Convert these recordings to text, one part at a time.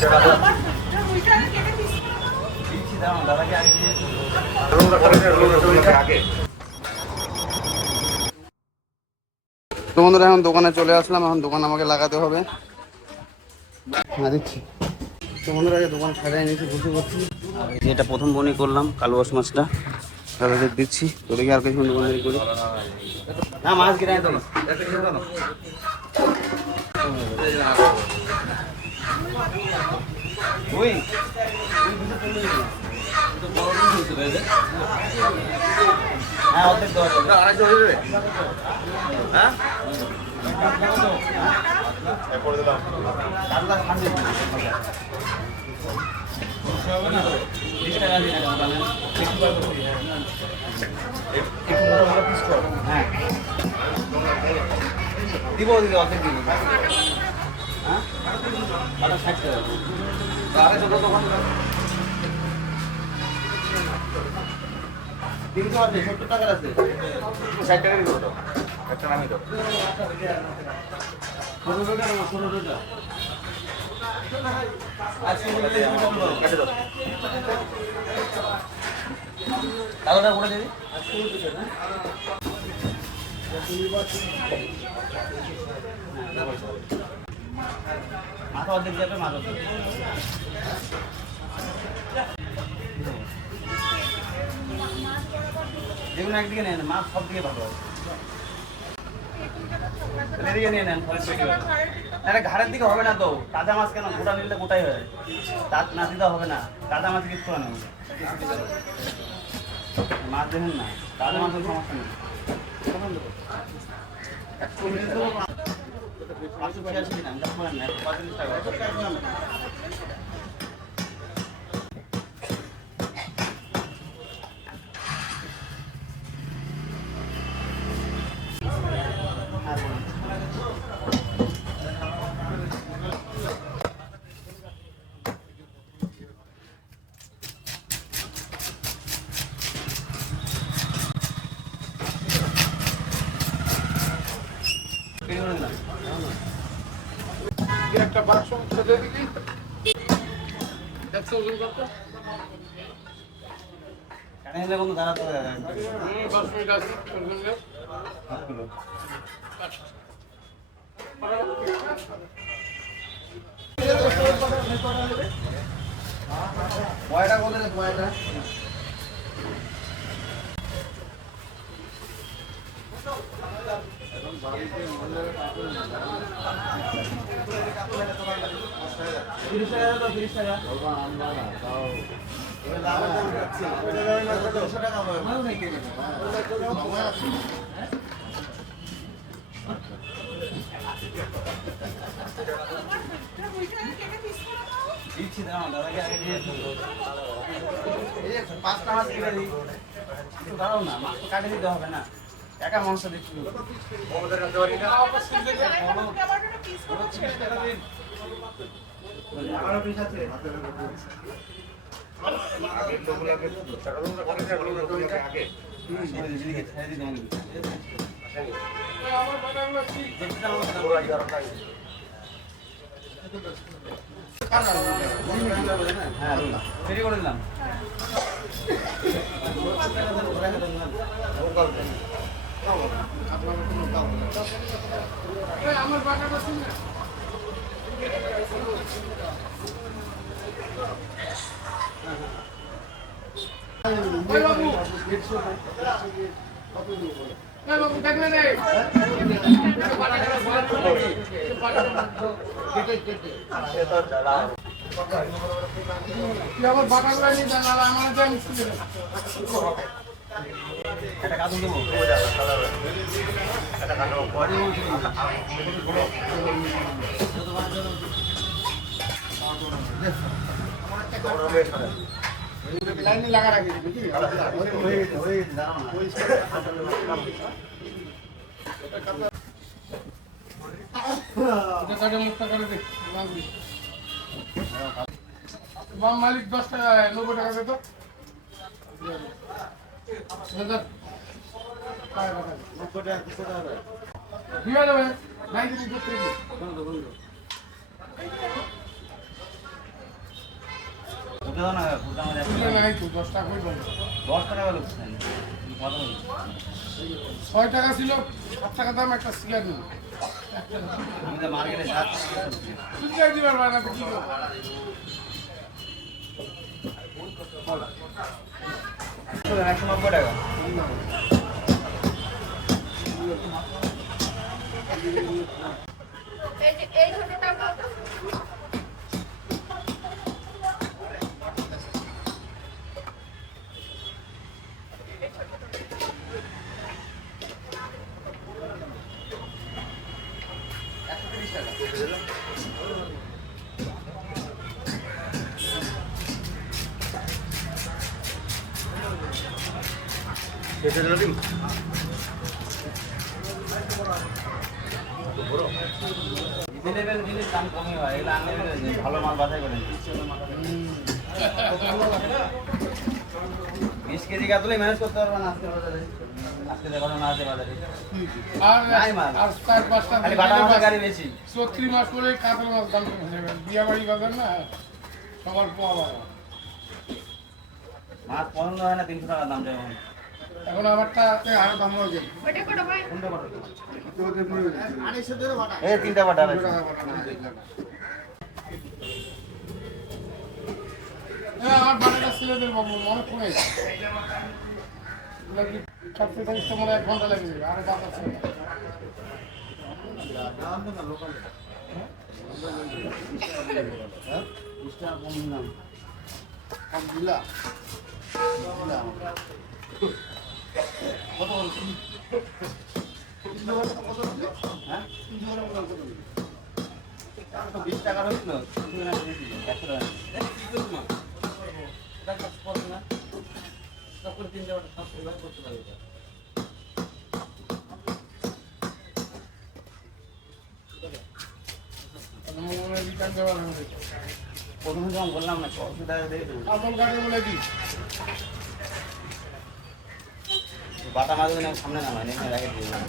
তো বন্ধুরা এখন দোকানে চলে আসলাম, এখন দোকান আমাকে লাগাতে হবে। হ্যাঁ দিচ্ছি। তো বন্ধুরা দোকান সাজাই নিয়েছি, বসে করছি। আর এই যে এটা প্রথম বনি করলাম কালবাস মাছটা, তাদের দিচ্ছি। তো দেখি আর কিছু বন্ধু করি না, মাছ কিনে তো ওই হ্যাঁ অর্ধেক দেওয়া আড়াইশো হয়ে যাবে। হ্যাঁ করে দিলাম। হ্যাঁ দিব দিদি অর্ধেক দিব। হ্যাঁ ষাট টাকা আড়াইশো দোকান তিনশো আছে, 70 টাকার আছে, 60 টাকারই দেবো। একটা নামই তো কালোটা করে দিবি। মাথা অর্ধেক যাবে, মাথা যেগুলো একদিকে নেন, মাছ সব দিকে ভালো আছে। এদিকে নিয়ে নেন, ঘাড়ের দিকে হবে না তো। তাজা মাছ কেন গোটা নিলে গোটাই হয়, তার না দিতে হবে না। তাজা মাছ কিছু হয় না, মাছ দেখুন না, তাজা মাছের সমস্যা নেই। 586 টাকা 45 টাকা। একটা বাক্স সাজিয়ে দিলি 100 জন কত কানে কোনো দাঁড়াতে হবে না। 10 মিনিট আছে কয়টা বলে কয়টা দিচ্ছি। দাদাকে আগে দিয়েছি, 5টা মাছ কেটে দিই। দাঁড়াও না, মাছ তো কাটে দিতে হবে না, একা মাংস দিচ্ছি। ফেরি করে দিলাম। আমার বাটাটা ছিল না। ওই বাবু দেখলে রে আমার বাটাগুলো নিয়ে যান, আর আমার দেন একটা কাজ দেবো। লাইনে লাগা রাখি বুঝলি হয়ে গেছে দাঁড়াও না টাকা মুক্ত করে দে বাম মালিক 10 টাকা 90 টাকা দে তো দিয়ে দেবে নাই দিন করতে খুলতে দাও না, খুলতে আমাদের খুলে নাই তো 10 টাকা করে বলো। 10 টাকা হলো কত হলো? 6 টাকা ছিল, 7 টাকা দাম একটা সিগারেট নিল। আমি তো মার্কেটে যাচ্ছি। তুই যাই দিবার ভাই না তো কি করবো? 190 টাকা। এই ছোটটা কত? Available জিনিস দাম কমই হয়, এগুলো আনলিমিটেড জিনিস, ভালো মাল বাছাই করে নিই। 20 কেজি কাতলাই ম্যানেজ করতে পারবো না আজকে বাজারে। আজকে দেখানো না আছে বাজারে। আর নাই মাল। আর 4-5টা খালি বাটা মাছের গাড়ি বেশি। 34 মাস করে কাতল মাছ দাম কমে যাবে। বিয়া বাড়ি বাজার না সবার পোয়া বাবা। মাছ পছন্দ হয় না, 300 টাকা দাম চাই এখন। এখন আমারটা আরো দাম হয়ে যায়। ওটা কত ভাই? কোনটা কত? আড়াইশো দেড় বাটা। এই 3টা বাটা আছে। আমার বাড়িটা ছেলেদের বাবু মনে পড়ে 40-40 মনে 1 ঘন্টা লেগে যাবে। আরে দাম আছে হ্যাঁ? 20 টাকা হয়েছিল, 100 টাকা। রিটার্ন দেওয়ার হবে। প্রথমে যখন বললাম না 600 টাকা দিয়ে দেবো। আমল কাকে বলে দিই বাটা মাছ আমি সামনে নামাই এখানে রেখে দিয়ে দিলাম।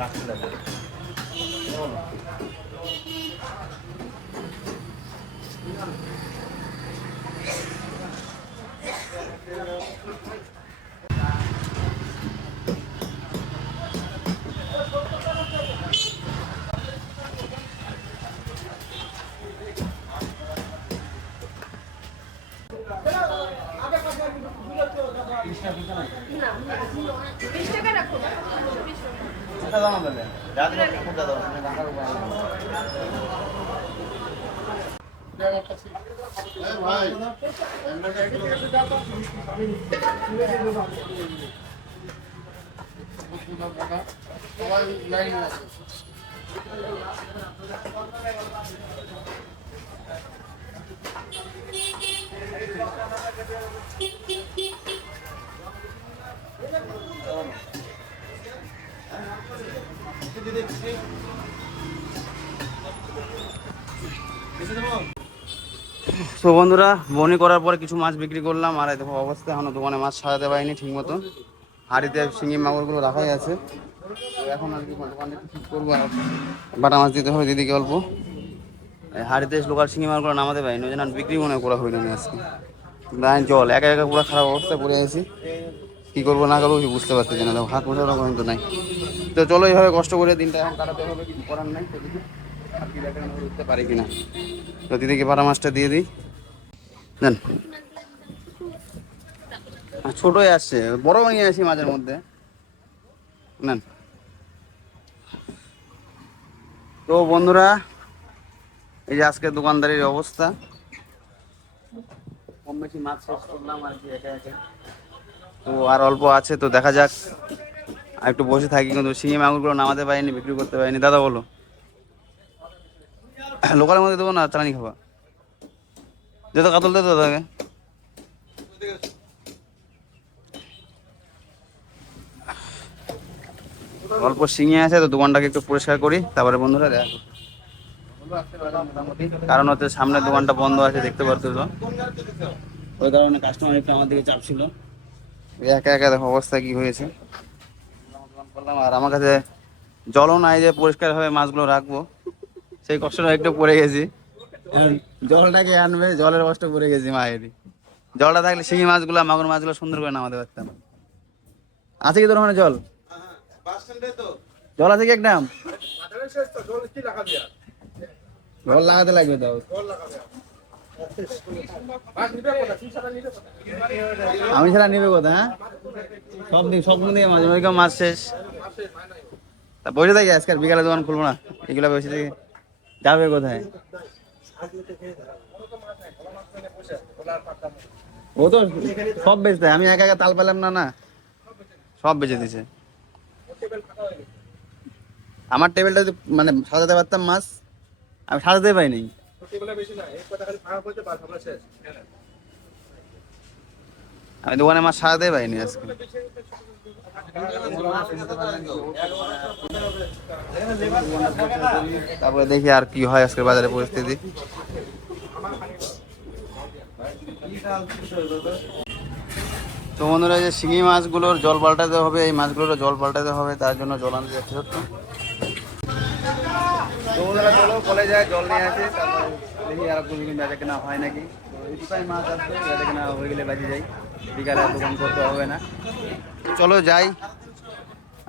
রাখতে দেবো। না 20 টাকা রাখো। 20 টাকা। এটা দাম বলে রাত রাত খুব দাদা রাখার উপায় নেই। আমার কাছে ভাই সবাই লাইন আছে তো বন্ধুরা বনি করার পরে কিছু মাছ বিক্রি করলাম, আর এই দেখো অবস্থা, এখনো দোকানে মাছ সাজাতে পারিনি ঠিক মতো। হাঁড়িতে শিঙি মাগুরগুলো রাখাই আছে। তো এখন আর কি দোকানে ঠিক করবো, আর বাটা মাছ দিতে হবে দিদিকে অল্প। এই হাঁড়িতে লোকাল শিঙি মাগুরগুলো নামাতে পারিনি, ওই জন্য বিক্রি মনে করা হইল না আজকে। লাইন জল একা একা পুরো খারাপ অবস্থায় পড়ে আছি, কী করবো না করবো বুঝতে পারতেছি না। হাত মোছারও পর্যন্ত নাই। তো চলো এইভাবে কষ্ট করে দিনটা এখন কাটাতে হবে, কিছু করার নাই। আর কি দেখেন বুঝতে পারি কিনা। তো দিদিকে বাটা মাছটা দিয়ে দিই। দেন ছোটই আসছে, বড় নিয়ে আসি মাঝের মধ্যে। নেন। তো বন্ধুরা এই যে আজকে দোকানদারির অবস্থা, কম বেশি মাছ শেষ করলাম আর কি একা একা। তো আর অল্প আছে, তো দেখা যাক। আর একটু বসে থাকি, কিন্তু শিঙি মাগুরগুলো নামাতে পারিনি, বিক্রি করতে পারিনি। দাদা বলো, লোকালের মধ্যে দেবো না চালানি খাবা? যেত কাতল দে তো দাদাকে। অল্প শিঙে আছে, তো দোকানটাকে একটু পরিষ্কার করি, তারপরে বন্ধুরা দেখা করবো। কারণ হচ্ছে সামনের দোকানটা বন্ধ আছে, দেখতে পারতো তো, ওই কারণে কাস্টমার একটু আমার দিকে চাপ ছিল। একা একা দেখো অবস্থা কি হয়েছে। আর আমার কাছে জলও নাই যে পরিষ্কারভাবে মাছগুলো রাখবো। সেই কষ্টটা একটু পড়ে গেছি। এখন জলটাকে আনবে, জলের কষ্ট পড়ে গেছি মায়েরই। জলটা থাকলে শিঙি মাছগুলো মাগুর মাছগুলো সুন্দর করে নামাতে পারতাম। আছে কি তোর ওখানে জল? জল আছে কি একদম? জল লাগাতে লাগবে তো। আমি ছাড়া নিবে কোথায়? হ্যাঁ, সব দিন থেকে মাছ, ওইরকম মাছ শেষ। তা বসে থাকি আজকে, বিকালে দোকান খুলবো না, এগুলো বসে থেকে যাবে কোথায়? ও তো সব বেচতে, আমি একা একা তাল পেলাম না, না সব বেচে দিছে। আমার টেবিলটা যদি মানে সাজাতে পারতাম মাছ, আমি সাজাতে পাইনি। আমি দোকানে মাছ সাজাতে পাইনি আজকে। তারপরে দেখি আর কি হয় আজকের বাজারে পরিস্থিতি। তো বন্ধুরা, যে শিঙি মাছগুলোর জল পাল্টাতে হবে, এই মাছগুলোর জল পাল্টাতে হবে, তার জন্য জল আনতে যাচ্ছে। তো বন্ধুরা চলো কলে যায়, জল নিয়ে আসে, তারপর দেখি আর কোনো বেচা কেনা হয় নাকি। তো এইটুকাই মাছ আসবে, বেচা কেনা হয়ে গেলে বাজি যাই, বিকালে আর দোকান করতে হবে না। চলো যাই।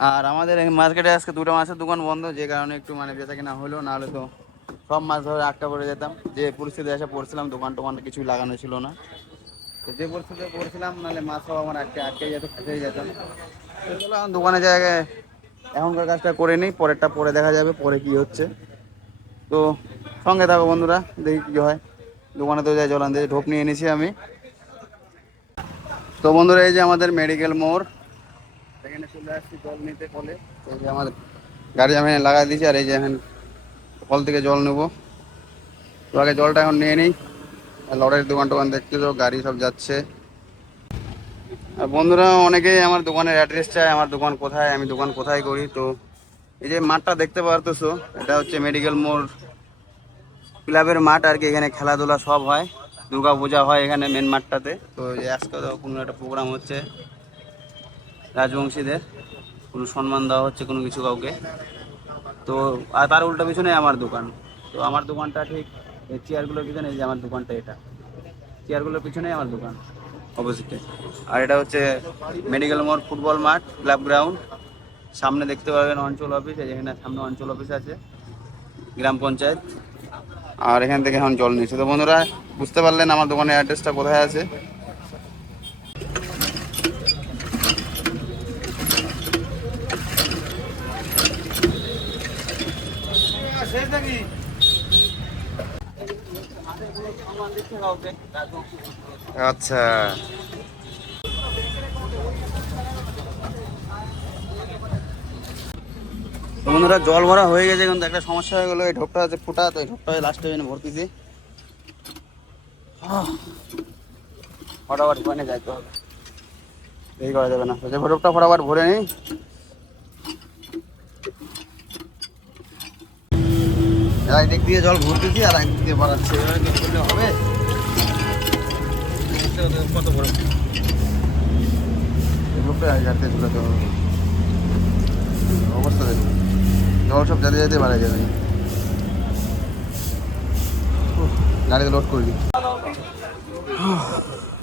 আর আমাদের মার্কেটে আজকে দুটো মাছের দোকান বন্ধ, যে কারণে একটু মানে বেচা কেনা হলো, নাহলে তো সব মাছ ধরে আটকা পড়ে যেতাম। যে পরিস্থিতি এসে পড়ছিলাম, দোকান টোকান কিছুই লাগানো ছিল না, তো যে পরিস্থিতি পড়ছিলাম, নাহলে মাছ সব আমার আটকে যেত, ফেসে যেতাম। তো চলো এখন দোকানে জায়গায় এখনকার কাজটা করে নিই, পরেরটা পরে দেখা যাবে, পরে কি হচ্ছে। তো সঙ্গে থাকো বন্ধুরা, দেখি কি হয়। দোকানে তো যাই, জল আনতে ঢোপ নিয়ে এনেছি আমি। তো বন্ধুরা, এই যে আমাদের মেডিকেল মোড়, এখানে চলে আসছি জল নিতে কলে। এই যে আমার গাড়ি আমি লাগাই দিয়েছি, আর এই যে এখন কল থেকে জল নেবো। তো আগে জলটা এখন নিয়ে নিই। লড়াইয়ের দোকান টোকান দেখতে তো গাড়ি সব যাচ্ছে। আর বন্ধুরা অনেকেই আমার দোকানের অ্যাড্রেস চায়, আমার দোকান কোথায়, আমি দোকান কোথায় করি। তো এই যে মাঠটা দেখতে পারতেছো, এটা হচ্ছে মেডিকেল মোড় ক্লাবের মাঠ আর কি। এখানে খেলাধুলা সব হয়, দুর্গা পূজা হয় এখানে মেন মাঠটাতে। তো এই আজকে কোনো একটা প্রোগ্রাম হচ্ছে রাজবংশীদের, কোনো সম্মান দেওয়া হচ্ছে কোনো কিছু কাউকে। তো আর তার উল্টো পিছনে আমার দোকান। তো আমার দোকানটা ঠিক এই চেয়ারগুলোর পিছনে, এই যে আমার দোকানটা, এটা চেয়ারগুলোর পিছনেই আমার দোকান অপোজিটে। আর এটা হচ্ছে মেডিকেল মোড় ফুটবল মাঠ, ক্লাব গ্রাউন্ড। সামনে দেখতে পাবেন অঞ্চল অফিস, এখানে সামনে অঞ্চল অফিস আছে, গ্রাম পঞ্চায়েত। আর এখান থেকে এখন জল নিচ্ছে। তো বন্ধুরা বুঝতে পারলেন আমার দোকানের অ্যাড্রেসটা কোথায় আছে। আচ্ছা, বন্ধুরা জল ভরা হয়ে গেছে, কিন্তু একটা সমস্যা হয়ে গেলো, এই ঢোকটা আছে ফুটা, তো এই ঢোকটা লাস্টে এনে ভর্তিছি। ফটাফট ভরে যাইতে হবে, দেরি করা যাবে না। যে ঢোকটা ফটাফট ভরে নিই। একদিক দিয়ে জল ভরতেছি আর একদিক দিয়ে ভরাচ্ছি, এবার কি করলে হবে? কত বড় ঢোকটা যাতে ঝুলাতে হবে, অবস্থা দেখুন, জল সব যেতে যেতে বাড়া যাবে। গাড়িতে লোড করে দিই।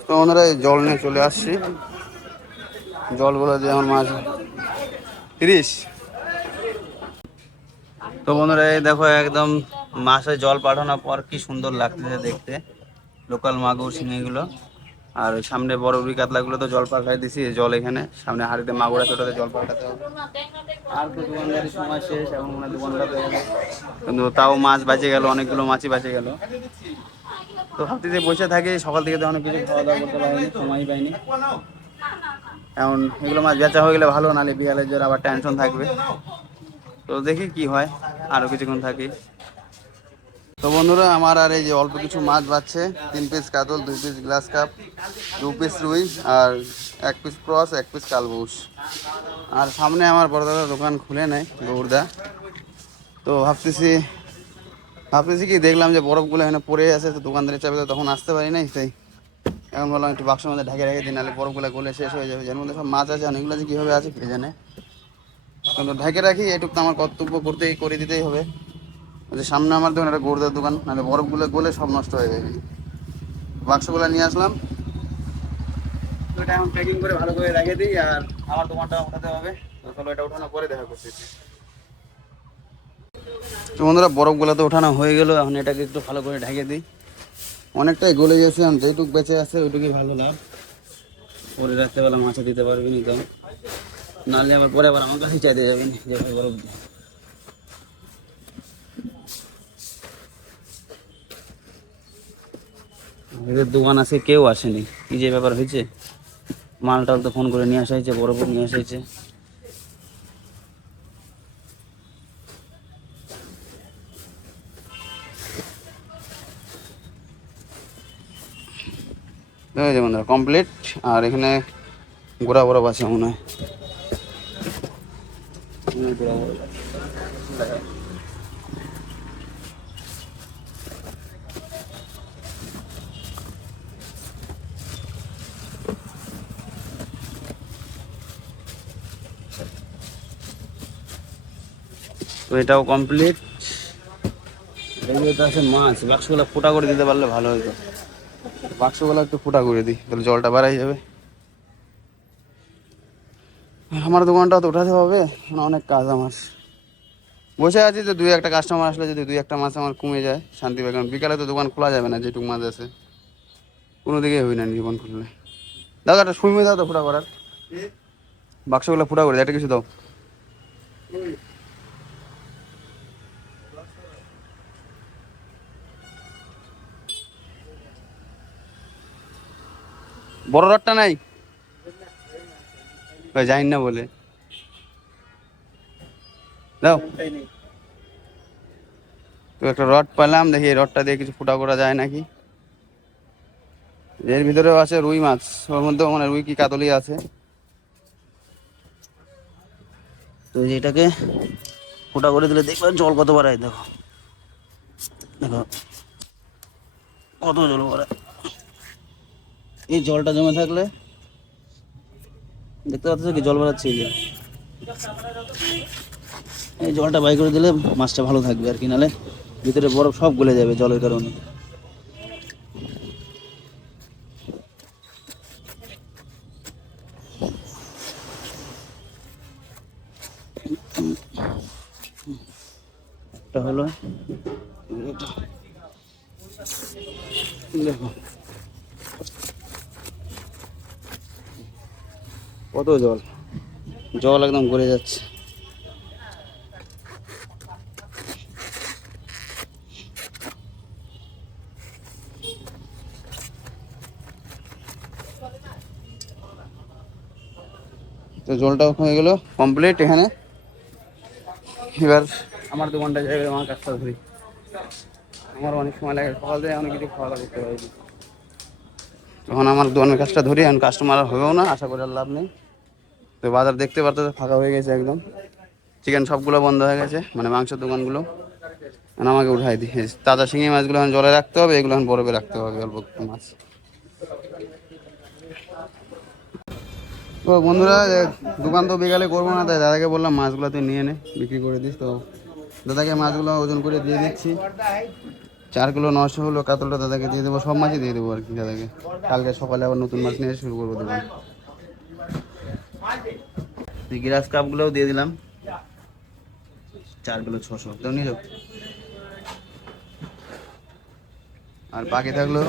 তো ওনারা জল নিয়ে চলে আসছি। জলগুলো যেমন মাছ 30। তো বন্ধুরা এই দেখো, একদম মাছে জল পাঠানোর পর কি সুন্দর লাগতেছে দেখতে, লোকাল মাগুর শিঙিগুলো। আর ওই সামনে বড় রুই কাতলাগুলো তো জল পাল্টাই দিছি, জল এখানে সামনে হাড়িতে মাগুর আছে, ওটাতে জল পাল্টাতে হবে। আর তো দোকানদারির সময় শেষ, এখন মানে দোকানটা হয়ে গেল, কিন্তু তাও মাছ বাঁচে গেল, অনেকগুলো মাছই বাঁচে গেল। তো ভাবতেছি বসে থাকি, সকাল থেকে তো অনেক কিছু খাওয়া দাওয়া করতে পারিনি, সময়ই পাইনি। এখন এগুলো মাছ বেচা হয়ে গেলে ভালো, নাহলে বিয়ালের জন্য আবার টেনশন থাকবে। তো দেখি কি হয়, আরো কিছুক্ষণ থাকি। তো বন্ধুরা আমার আর এই যে অল্প কিছু মাছ বাচ্ছে, 3 পিস কাতল, 2 পিস গ্লাস কাপ, 2 পিস রুই, আর 1 পিস ক্রস, 1 পিস কালবুস। আর সামনে আমার বড়দাদা দোকান খুলে নেয়, গৌরদা। তো ভাবতেছি কি, দেখলাম যে বরফগুলো এখানে পড়ে আছে, তো দোকানদারের চাপে তখন আসতে পারি নাই, তাই এখন বললাম একটু বাক্সের মধ্যে ঢেকে রেখে দিই, নাহলে বরফগুলো গলে শেষ হয়ে যাবে। যার মধ্যে সব মাছ আছে, অনেকগুলো যে কীভাবে আছে কে জানে, কিন্তু ঢেকে রাখি, এটুকু তো আমার কর্তব্য করে দিতেই হবে। যে সামনে আমার দোকান, একটা গোর্দার দোকান, নাহলে বরফগুলো গলে সব নষ্ট হয়ে যাবে। বাক্সগুলো নিয়ে আসলাম, তো এটা এখন প্যাকিং করে ভালো করে রেখে দিই। আর আমার দোকানটা উঠাতে হবে, তো চলো এটা ওঠানোর পরে দেখা করতেছি। তো বন্ধুরা বরফগুলো তো ওঠানো হয়ে গেল, এখন এটাকে একটু ভালো করে ঢেকে দিই। অনেকটাই গলে গেছে, এখন যেটুক বেঁচে আছে ওইটুকুই ভালো লাভ। পরে রাত্রেবেলা মাছে দিতে পারবেন তো, নাহলে আবার পরে আবার আমার কাছে চাইতে যাবেন যে ভাই বরফ দিন। এদের দোকান আছে, কেউ আসেনি, কি যে ব্যাপার হয়েছে। মালটাল তো ফোন করে নিয়ে আসা হয়েছে, বরফও নিয়ে আসা হয়েছে। যেমন কমপ্লিট। আর এখানে গোড়া বরফ আছে মনে হয়। গোড়া বরফ তো এটাও কমপ্লিট। এগুলোতে আছে মাছ, বাক্সগুলো ফুটা করে দিতে পারলে ভালো হতো। বাক্সগুলো একটু ফুটা করে দিই, তাহলে জলটা বাড়াই যাবে। আমার দোকানটা তো উঠাতে হবে, অনেক কাজ আমার। বসে আছি তো, দুই একটা কাস্টমার আসলে যদি দুই একটা মাছ আমার কমে যায় শান্তি পাই। কারণ বিকালে তো দোকান খোলা যাবে না, যেটুকু মাছ আছে কোনো দিকে হই না জীবন খুললে। দাদা একটা সুইমে দাও তো ফুটা করার, বাক্সগুলো ফুটা করে দাও, একটা কিছু দাও। বড় রডটা নাই, যাই না বলে দাও। তো একটা রড পেলাম, দেখি এই রডটা দিয়ে কিছু ফুটা করা যায় নাকি। এর ভিতরেও আছে রুই মাছ, ওর মধ্যেও মানে রুই কি কাতলি আছে। তো এটাকে ফুটা করে দিলে দেখবে জল কত বাড়ায়। দেখো দেখো কত জল বাড়ায়। এই জলটা জমে থাকলে দেখতে পাচ্ছ কি জল বাড়াচ্ছে। এই জলটা বাই করে দিলে মাছটা ভালো থাকবে আর কি, নাহলে ভিতরে বরফ সব গলে যাবে জলের কারণে। একটা হলো, দেখো কত জল, জল একদম গলে যাচ্ছে। তো জলটাও হয়ে গেল কমপ্লিট এখানে। এবার আমার দোকানটা যাবে, আমার কাজটা ধরি। আমার অনেক সময় লাগে, সকাল থেকে অনেক কিছু খাওয়া দাওয়া করতে পারি। তখন আমার দোকানের কাজটা ধরি, এখন কাস্টমার হবেও না, আশা করে আর লাভ নেই। তো বাজার দেখতে পারতে ফাঁকা হয়ে গেছে একদম, চিকেন সবগুলো বন্ধ হয়ে গেছে, মানে মাংসের দোকানগুলো। এখন আমাকে উঠাই দিই তাজা শিঙি মাছগুলো, এখন জলে রাখতে হবে, এগুলো এখন বরফে রাখতে হবে অল্প একটু মাছ। তো বন্ধুরা দোকান তো বিকালে করবো না, তাই দাদাকে বললাম মাছগুলো তুই নিয়ে নে, বিক্রি করে দিস। তো দাদাকে মাছগুলো ওজন করে দিয়ে দিচ্ছি। 4 কিলো নষ্ট হলো, কাতলটা দাদাকে দিয়ে দেবো, সব মাছই দিয়ে দেবো আর কি দাদাকে। কালকে সকালে আবার নতুন মাছ নিয়ে শুরু করবো দোকান। গ্লাস কাপগুলোও দিয়ে দিলাম, 4 কিলো 600, তো নিয়ে যাও। আর বাকি থাকলো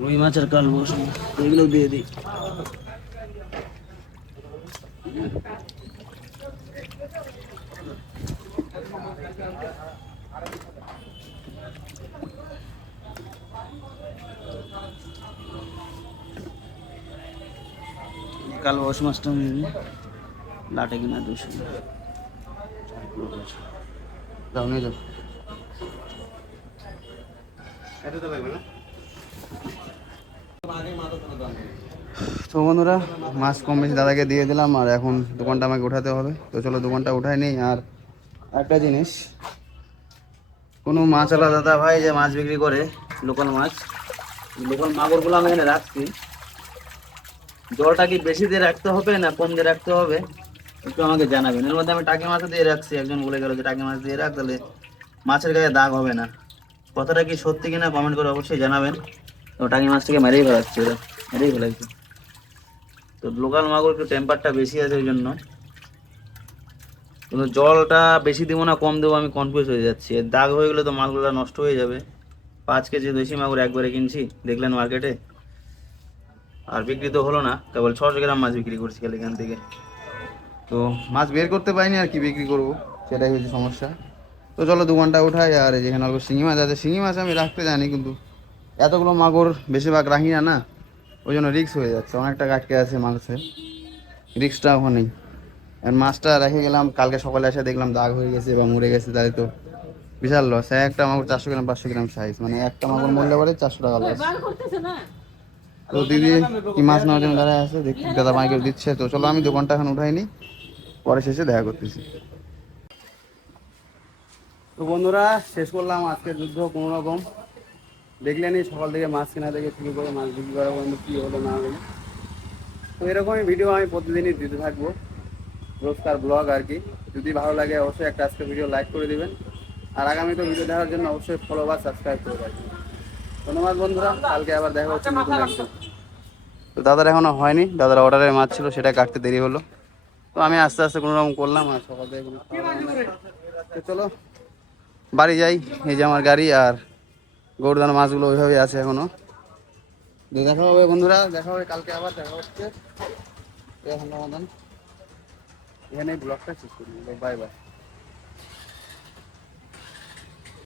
রুই মাছের কালবো, এগুলো দিয়ে দিই। কাল বস মাছটা লাটে কিনা 200, দাও নিয়ে যাও। তো বন্ধুরা মাছ কম বেশি দাদাকে দিয়ে দিলাম, আর এখন দোকানটা আমাকে উঠাতে হবে। তো চলো দোকানটা উঠাই নিই। আর একটা জিনিস, কোনো মাছওয়ালা দাদা ভাই যে মাছ বিক্রি করে লোকাল মাছ, লোকাল মাগুরগুলো আমি এখানে রাখছি, জলটা কি বেশি দিয়ে রাখতে হবে না কম দিয়ে রাখতে হবে একটু আমাকে জানাবেন। এর মধ্যে আমি টাকি মাছ দিয়ে রাখছি, একজন বলে গেল যে টাকি মাছ দিয়ে রাখ, তাহলে মাছের গায়ে দাগ হবে না। কথাটা কি সত্যি কিনা কমেন্ট করে অবশ্যই জানাবেন। তো টাকি মাছটাকে মেরেই ফেলাচ্ছে, ওরা মেরেই ফেলাচ্ছে। তো লোকাল মাগুর একটু টেম্পারটা বেশি আছে ওই জন্য, কিন্তু জলটা বেশি দেবো না কম দেবো আমি কনফিউজ হয়ে যাচ্ছি। এর দাগ হয়ে গেলে তো মালগুলো নষ্ট হয়ে যাবে। 5 কেজি দেশি মাগুর একবারে কিনছি, দেখলেন মার্কেটে, আর বিক্রি তো হলো না, কেবল 600 গ্রাম মাছ বিক্রি করছি খালি এখান থেকে। তো মাছ বের করতে পারিনি আর কি বিক্রি করব, সেটাই হচ্ছে সমস্যা। তো চলো দোকানটা উঠাই। আর যেখানে অল্প শিঙি মাছ আছে, শিঙি মাছ আমি রাখতে জানি, কিন্তু এতগুলো মাগুর বেশিরভাগ রাখি না, না ওই জন্য রিক্স হয়ে যাচ্ছে, অনেকটা কাটকে আছে মাংসে, রিক্সটা ওখানেই। আর মাছটা রেখে গেলাম, কালকে সকালে এসে দেখলাম দাগ হয়ে গেছে বা মরে গেছে, তাই তো বিশাল লস। একটা মাগুর 400 গ্রাম 500 গ্রাম সাইজ, মানে একটা মাগুর মরলে পরে 400 টাকা লস। তো দিদি কি মাছ নেওয়ার জন্য দাঁড়ায় আছে, দেখি দাদা মাইকেল দিচ্ছে। তো চলো আমি দোকানটা এখন উঠাইনি, পরে শেষে দেখা করতেছি। তো বন্ধুরা শেষ করলাম আজকের যুদ্ধ কোনো রকম, দেখলেনি সকাল থেকে মাছ কেনা থেকে শুরু করে মাছ বিক্রি করা পর্যন্ত কী হলো না হলো। তো এরকমই ভিডিও আমি প্রতিদিনই দিতে থাকবো, রোজকার ব্লগ আর কি। যদি ভালো লাগে অবশ্যই একটা আজকে ভিডিও লাইক করে দিবেন, আর আগামীতে ভিডিও দেখার জন্য অবশ্যই ফলো বা সাবস্ক্রাইব করে রাখবেন। ধন্যবাদ বন্ধুরা, কালকে আবার দেখা হচ্ছে নতুন একদিন। তো দাদার এখনো হয়নি, দাদার অর্ডারের মাছ ছিল সেটা কাটতে দেরি হলো, তো আমি আস্তে আস্তে কোনো রকম করলাম। আর সকাল থেকে কোনো খাওয়া দাওয়া নাই। তো চলো বাড়ি যাই, এই যে আমার গাড়ি, আর গৌরদানা মাছগুলো ওইভাবেই আছে এখনো। দেখা হবে বন্ধুরা, দেখা হবে কালকে, আবার দেখা হচ্ছে। এখন সমাধান এখানে ব্লগটা শেষ করি, বাই বাই।